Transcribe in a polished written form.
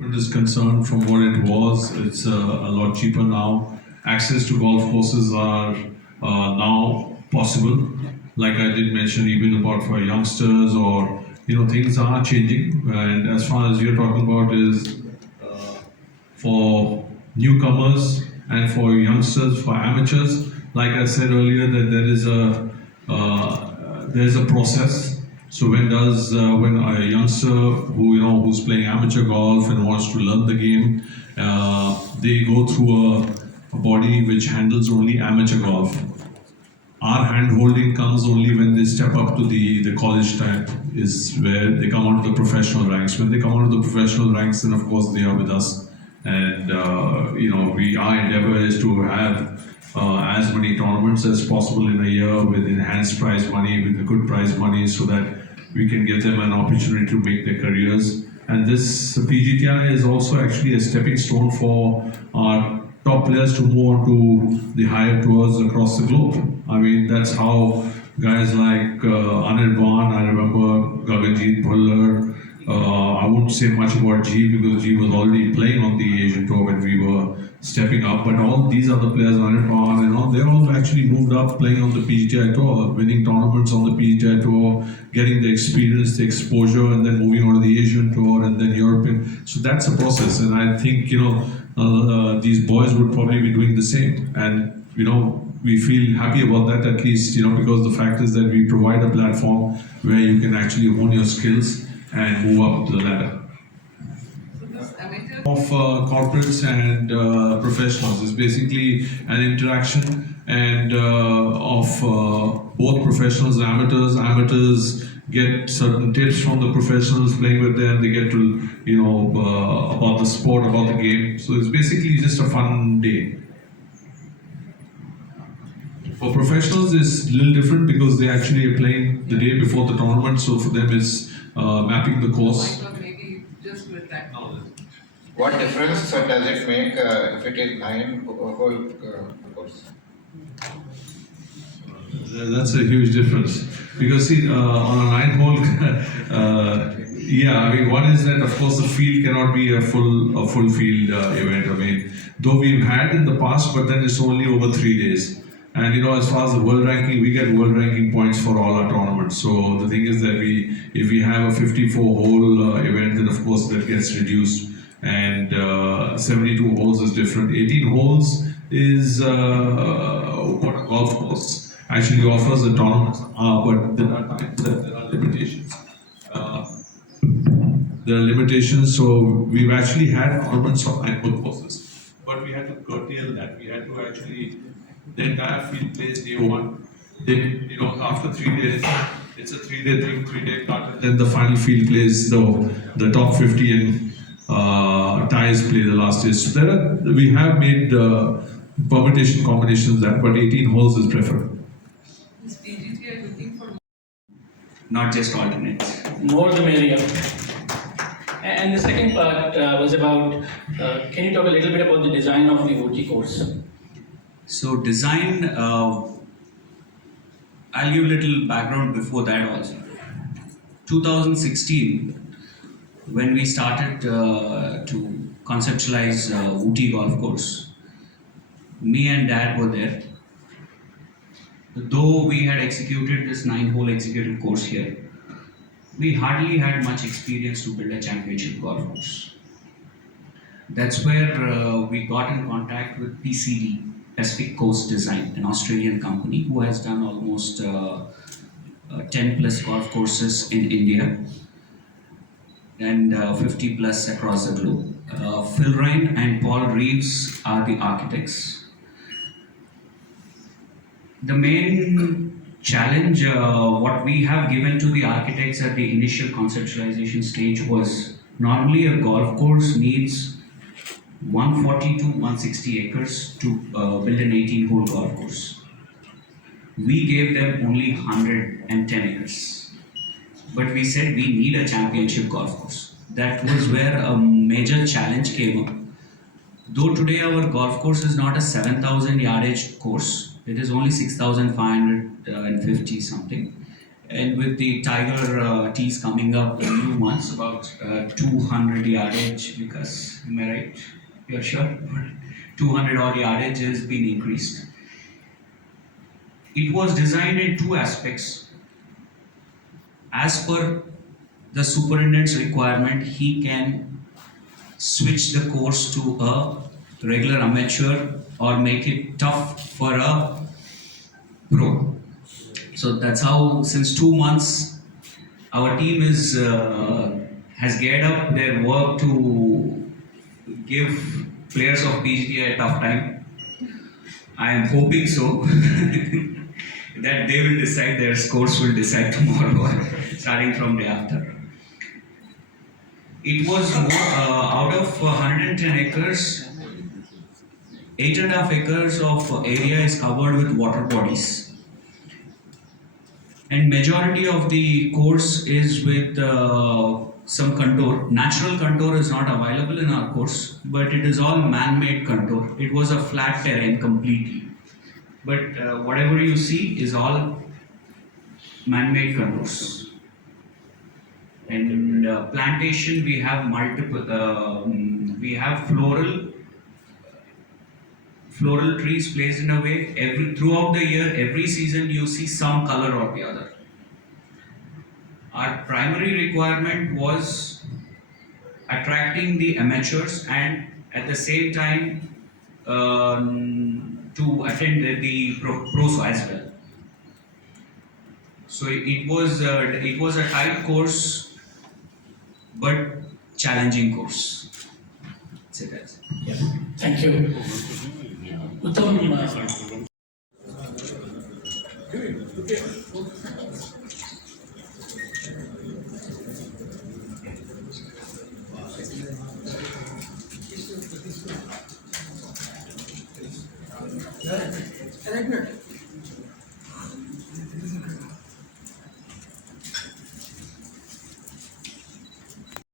It is concerned from what it was. It's a lot cheaper now. Access to golf courses are now possible. Like I did mention, even about for youngsters, or things are changing. And as far as you're talking about is for newcomers and for youngsters, for amateurs. Like I said earlier, that there is a process. So when a youngster who's playing amateur golf and wants to learn the game, they go through a body which handles only amateur golf. Our hand holding comes only when they step up to the college time, is where they come onto the professional ranks. When they come onto the professional ranks, then of course they are with us. And our endeavor is to have as many tournaments as possible in a year with enhanced prize money, with the good prize money, so that we can give them an opportunity to make their careers. And this PGTI is also actually a stepping stone for our top players to move on to the higher tours across the globe. I mean, that's how guys like Anirban, I remember Gaganjeet Bhullar. I wouldn't say much about G because G was already playing on the Asian Tour when we were stepping up. But all these other players, Anirban and all, they all actually moved up playing on the PGTI Tour, winning tournaments on the PGTI Tour, getting the experience, the exposure, and then moving on to the Asian Tour and then European. So that's a process, and I think these boys would probably be doing the same. And we feel happy about that, at least because the fact is that we provide a platform where you can actually hone your skills and move up the ladder. Of corporates and professionals is basically an interaction and of both professionals and amateurs. Amateurs get certain tips from the professionals playing with them. They get to about the sport, about the game. So it's basically just a fun day. For professionals, it's a little different because they actually are playing the day before the tournament. So for them, it's mapping the course. Maybe just with that knowledge. What difference does it make if it is 9-hole course? That's a huge difference because see, on a 9-hole, yeah, I mean, one is that of course the field cannot be a full field event. I mean, though we've had in the past, but then it's only over 3 days. And as far as the world ranking, we get world ranking points for all our tournaments. So the thing is that if we have a 54-hole event, then of course that gets reduced. And 72 holes is different. 18 holes is what a golf course actually offers a tournament, but there are limitations. There are limitations, so we've actually had tournaments of 9-hole courses, but we had to curtail that. We had to actually, the entire field plays day one. Then, after 3 days, it's a 3-day thing, 3-day cut. Then the final field plays the top 50 and ties play the last day. So we have made permutation combinations that, but 18 holes is preferred. Is PGTI looking for not just alternates? More the merrier. And the second part was about, can you talk a little bit about the design of the OT course? So design, I'll give a little background before that also. 2016, when we started to conceptualize Ooty golf course, me and Dad were there. Though we had executed this 9-hole executive course here, we hardly had much experience to build a championship golf course. That's where we got in contact with PCD, Pacific Coast Design, an Australian company who has done almost 10 plus golf courses in India and 50 plus across the globe. Phil Ryan and Paul Reeves are the architects. The main challenge, what we have given to the architects at the initial conceptualization stage was, normally a golf course needs 140 to 160 acres to build an 18-hole golf course. We gave them only 110 acres. But we said we need a championship golf course. That was where a major challenge came up. Though today our golf course is not a 7,000 yardage course, it is only 6,550 something. And with the Tiger tees coming up in a few months, about 200 yardage, because, am I right? You're sure? 200 odd yardage has been increased. It was designed in two aspects. As per the superintendent's requirement, he can switch the course to a regular amateur or make it tough for a pro. So that's how, since 2 months, our team has geared up their work to give players of PGTI a tough time. I am hoping so. That they will decide, their scores will decide tomorrow, starting from day after. It was more, out of 110 acres, 8.5 acres of area is covered with water bodies. And majority of the course is with some contour. Natural contour is not available in our course, but it is all man-made contour. It was a flat terrain completely. But whatever you see is all man-made contours. And plantation, we have multiple, we have floral trees placed in a way. Throughout the year, every season you see some color or the other. Our primary requirement was attracting the amateurs and at the same time to attend the pros as well. So it was a tight course, but challenging course. That's it, guys. Yeah. Thank you. Uttam, Right.